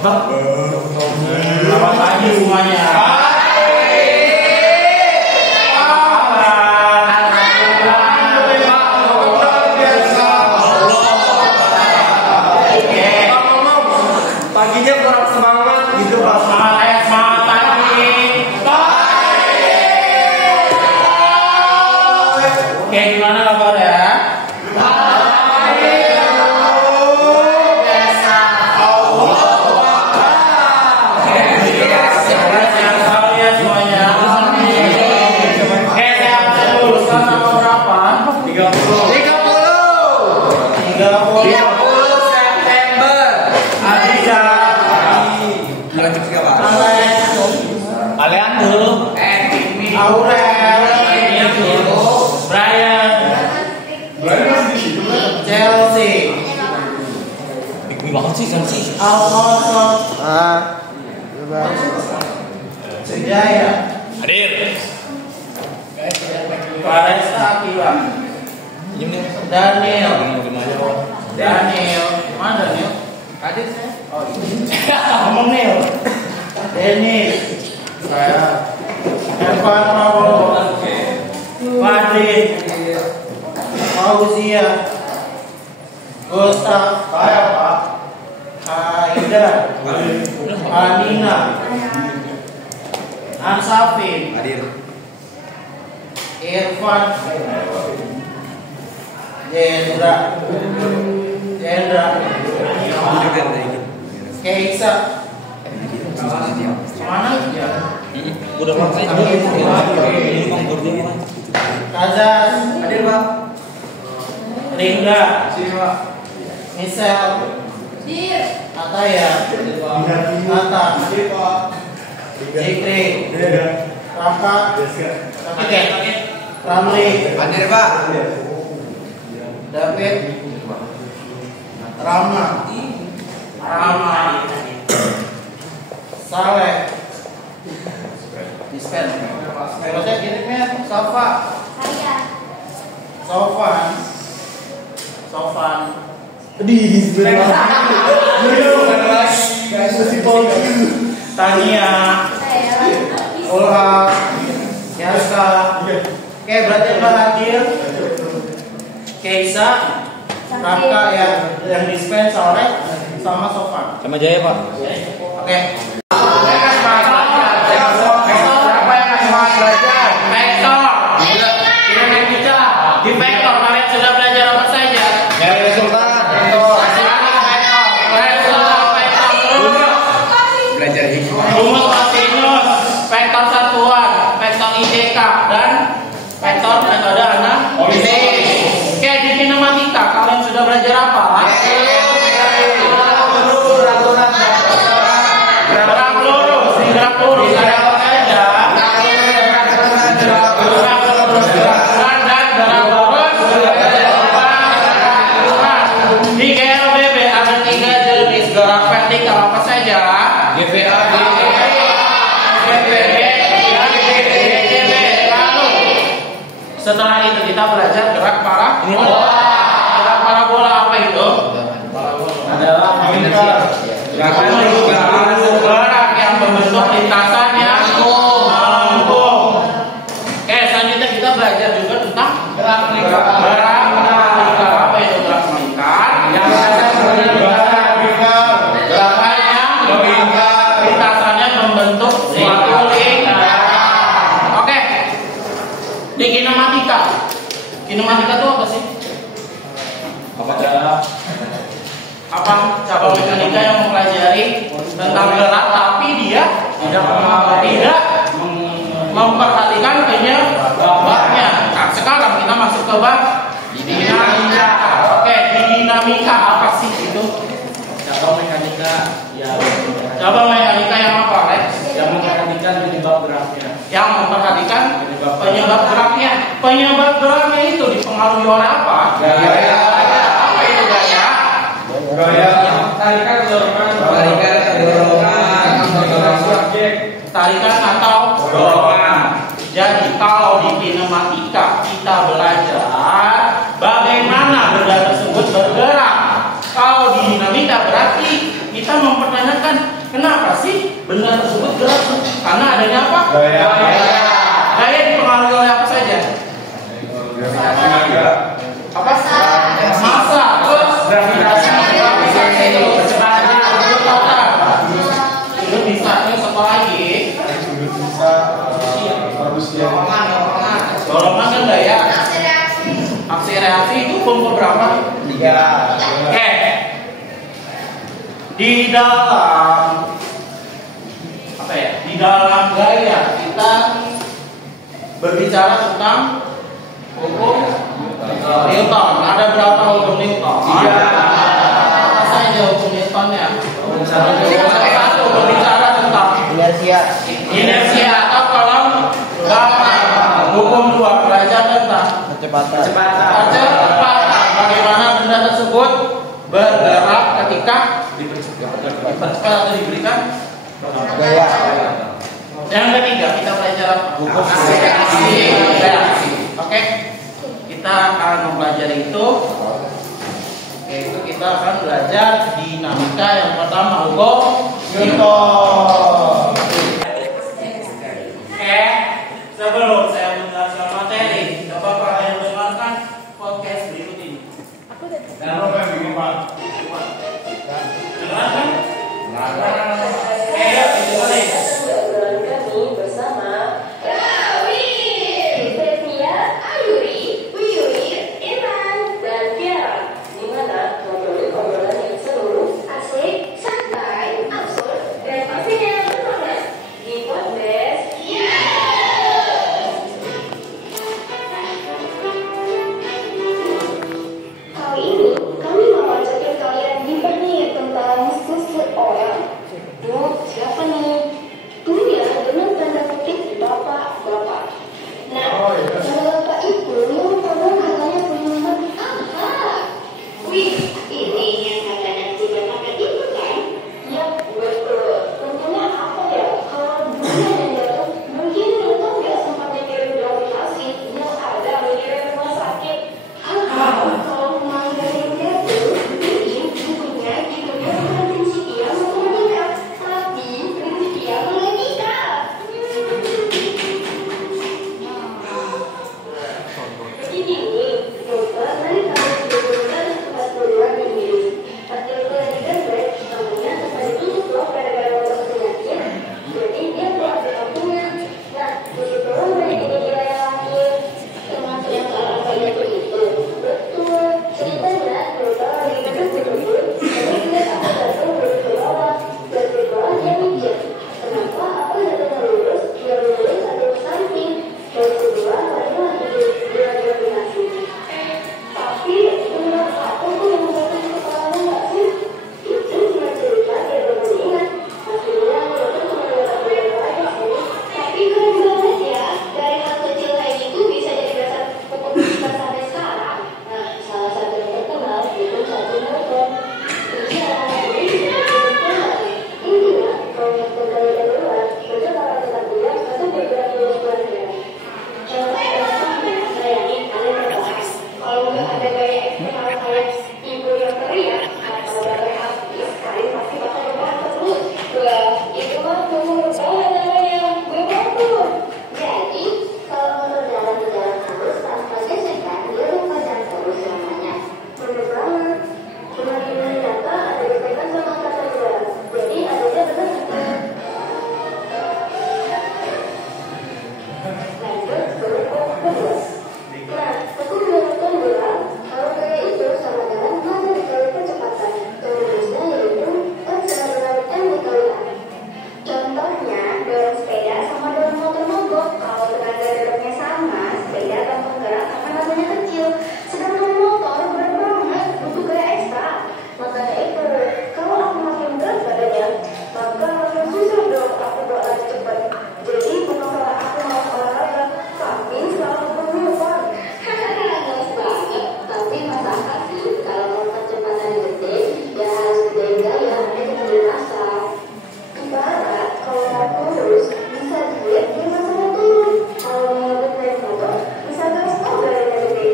Selamat pagi semuanya. Paginya kurang semangat gitu Pak. Semangat pagi. Oke, gimana kabarnya? Aleandro, Aurel, Brian, Chelsea, banget sih Chelsea, Alonso, Sejaya, hadir, Faresta Akila, Daniel, mana Daniel? Hadir saya? Oh iya, ngomong Neil, Dennis. Saya Evan Prabowo, Madrid, Fauzia, Gustav, saya Pak, Aida, Anina, Ansafin, Irfan, Jendra, Keisa. Mana ya? Udah pakai Kazas, hadir Pak. Linda, Misel, Ataya, Nathan, Jikri, Raka, Ramli, Hadir Pak. David, Rama, Saleh, Dispen, Terusnya kirimnya Safa, Sofan, Tania, Olha, Yaska. Oke, berarti udah hadir. Keisa, Raka yang dispen Saleh sama Sofan. Sama Jaya Pak. Oke. Di vektor kalian sudah belajar apa saja? Belajar hikmah. Rumus kosinus, vektor satuan, vektor IJK dan vektor metode analisis. Oke, di kinematika kalian sudah belajar apa? Gerak lurus, gerak lurus ada apa saja? Di GLBB ada 3 jenis gerak vertikal apa saja? GVA, GPG, dan GCB. Lalu setelah itu kita belajar gerak parabola. Gerak parabola apa itu? Adalah gerak yang membentuk lintasannya melengkung. Oke, selanjutnya kita belajar juga tentang gerak melingkar. Apa itu gerak melingkar? Yang lintasannya membentuk suatu lingkaran. Oke. Di kinematika itu apa sih? Apa cabang mekanika yang mempelajari tentang gerak tapi dia tidak memperhatikan penyebabnya. Nah, sekarang kita masuk ke bab dinamika. Oke, di dinamika apa sih itu? Cabang mekanika yang apa, Lex? yang memperhatikan penyebab geraknya. Yang memperhatikan penyebab geraknya. Penyebab geraknya itu dipengaruhi oleh apa? Gaya. Apa itu gaya? Tarikan dorongan. Tarikan atau dorongan. Jadi kalau di kinematika kita belajar bagaimana benda tersebut bergerak. Kalau di dinamika berarti kita mempertanyakan hukum keberapa? 3. Oke. Di dalam apa ya? Di dalam gaya kita berbicara tentang hukum Newton. Ada berapa hukum Newton? 3. Apa saja hukum Newtonnya? Satu berbicara tentang inersia atau kolom barang. Hukum 2 belajar tentang kecepatan. Bagaimana benda tersebut bergerak ketika diberikan Gaya. Yang ketiga kita belajar Hukum reaksi. Oke, kita akan mempelajari itu. Yaitu kita akan belajar dinamika. Yang pertama hukum Newton. Oke, sebelum saya menjelaskan materi, coba kalian dengarkan podcast berikut ini. Dengarkan? Ayo, dimulai. Kami bersama Rawi, Stefania, Ayuri, Wiyuri, Iman, dan Tiara. Di mana obrolan yang seru, asik, santai, absurd, dan pastinya bermanfaat di podcast. Kali ini kami mau ajakin kalian gibah nih tentang seseorang. Tuh, siapa nih? Ini ya dengan tanda kutip bapak-bapak. Nah, bapak itu yang konon katanya punya nama apa? Wih, ini yang katanya punya pakai itu kan? Ya, betul. Tentunya apa ya? Kalau dunia yang jatuh, mungkin itu nggak sempat mikirin gravitasi, yang ada mikirin rumah sakit. Kalau manggilin jatuh, mungkin bukunya bukan prinsip yang matematika, tapi prinsip yang logika. Ini nih, coba mari kalian dudukkan tempat duluan ini. Hasil penelitian gue, namanya tempat ditutup loh gara-gara wabah penyakit. Jadi dia keluar dari kampungnya. Nah, disitulah mereka dikira yang lahir. Termasuk yang salah banyak itu. Betul, ceritanya mereka lagi duduk-duduk. Jadi dia takut jatuh ke bawah. Dan di bawah dia mikir, kenapa aku jatuhnya lurus, dia lurus atau ke samping. Dan kedua, mereka lagi berkoordinasi. Tapi menurut aku tuh yang membuat kepalanya nggak sih? Itu cuma cerita dia belum ingat. Akhirnya mereka cuma lihat aja sih. Tapi keren banget ya, dari hal kecil kayak gitu bisa jadi dasar hukum kita sampai sekarang. Nah, salah satu yang terkenal itu satu Newton. Iya, ini bisa terkenal. Intinya, kalau Newton dari luar, itu kalau tetap bulan atau bergerak lurus bulannya. Bayangin kalian berbahas. Kalau nggak ada gaya eksternal kayak ibu yang teriak atau baterai habis, kalian pasti bakal berbahas terus. Wah, itu mah umur banget namanya. Gue bantu. Jadi, kalau motor jalan terus tanpa gesekan, dia lupa jalan terus selamanya. Bener banget. Cuma di nyata ada gesekan sama kata jalan. Jadi, adanya bener-bener. Lanjut ke hukum kedua. Nah, hukum Newton bilang kalau gaya itu sama dengan massa dikali kecepatan. Rumusnya yaitu F sama dengan M dikali A. Contohnya, dorong sepeda sama dorong motor mogok. Kalau tenaga dorongnya sama, sepeda akan bergerak karena namanya kecil. Sedangkan motor berat banget, butuh gaya ekstra. Makanya itu, kalau aku makin berat badannya, maka makin susah dong aku berlari cepat. Jadi bukan salah aku mau olahraga, tapi salah aku Newton. Hahaha, banget. Tapi masa sih kalau mau kecepatan gede, ya harus gedein gaya, itu dirasa. Ibarat kalau mau lurus, bisa dilihat dia masanya turun. Kalau mau naik motor, bisa gaspol gayanya gede.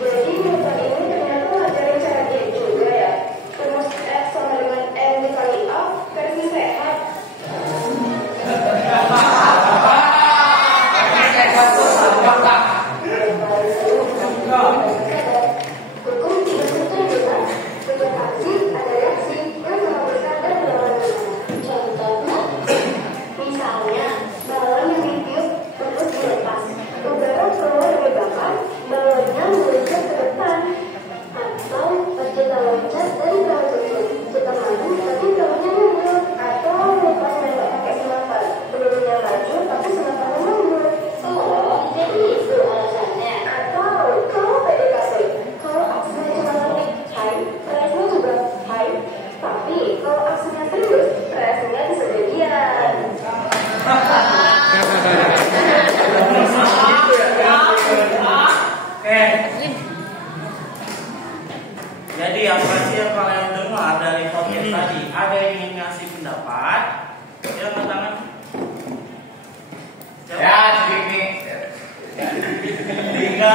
Jadi Newton ini ternyata ngajarin cara dia juga ya. Rumus F sama dengan M dikali A versi sehat. ngasih pendapat. Ya, angkat tangan. Ya, sedikit. Tiga.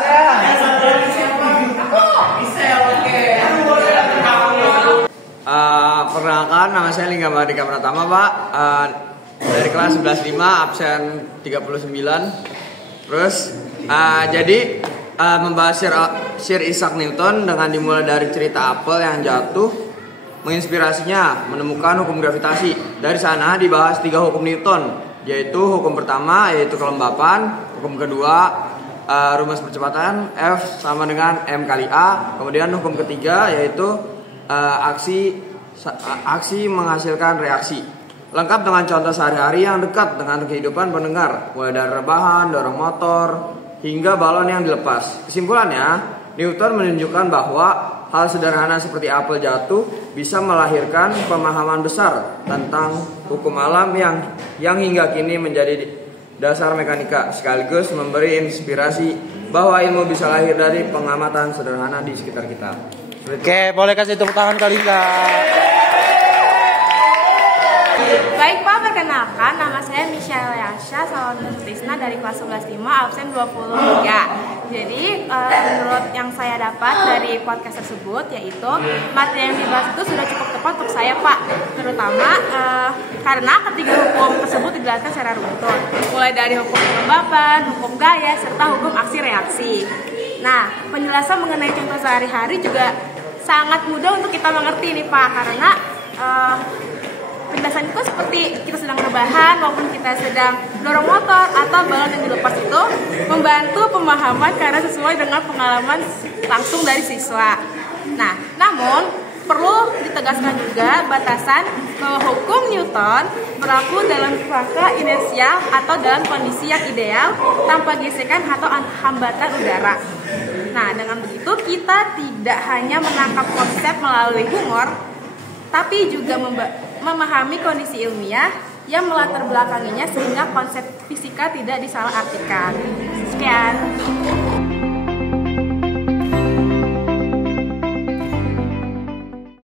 Saya. Yang satu lagi siapa? Misel, oke. Perkenalkan, nama saya Lingga Mardika Pratama, Pak. Dari kelas 11.5, absen 39. Terus, jadi membahas Sir Isaac Newton dengan dimulai dari cerita apel yang jatuh, menginspirasinya menemukan hukum gravitasi. Dari sana dibahas 3 hukum Newton, yaitu hukum pertama yaitu kelembapan, hukum kedua rumus percepatan F sama dengan M kali A, kemudian hukum ketiga yaitu aksi menghasilkan reaksi. Lengkap dengan contoh sehari-hari yang dekat dengan kehidupan pendengar, mulai dari rebahan, dorong motor, hingga balon yang dilepas. Kesimpulannya, Newton menunjukkan bahwa hal sederhana seperti apel jatuh bisa melahirkan pemahaman besar tentang hukum alam yang hingga kini menjadi dasar mekanika, sekaligus memberi inspirasi bahwa ilmu bisa lahir dari pengamatan sederhana di sekitar kita. Oke, boleh kasih tepuk tangan kali Kak. Baik Pak, perkenalkan nama saya Michelle Yasha Salon Krisna dari kelas 11.5 absen 23. Jadi menurut yang saya dapat dari podcast tersebut, yaitu materi yang dibahas itu sudah cukup tepat untuk saya Pak. Terutama karena ketiga hukum tersebut dijelaskan secara runtun, mulai dari hukum kelembapan, hukum gaya, serta hukum aksi reaksi. Nah, penjelasan mengenai contoh sehari-hari juga sangat mudah untuk kita mengerti nih Pak, karena penjelasan itu seperti kita sedang rebahan maupun kita sedang dorong motor atau balon yang dilepas itu membantu pemahaman karena sesuai dengan pengalaman langsung dari siswa. Nah, namun perlu ditegaskan juga batasan bahwa hukum Newton berlaku dalam rangka inersial atau dalam kondisi yang ideal tanpa gesekan atau hambatan udara. Nah, dengan begitu kita tidak hanya menangkap konsep melalui humor, tapi juga memahami kondisi ilmiah yang melatar belakanginya sehingga konsep fisika tidak disalahartikan. Sekian.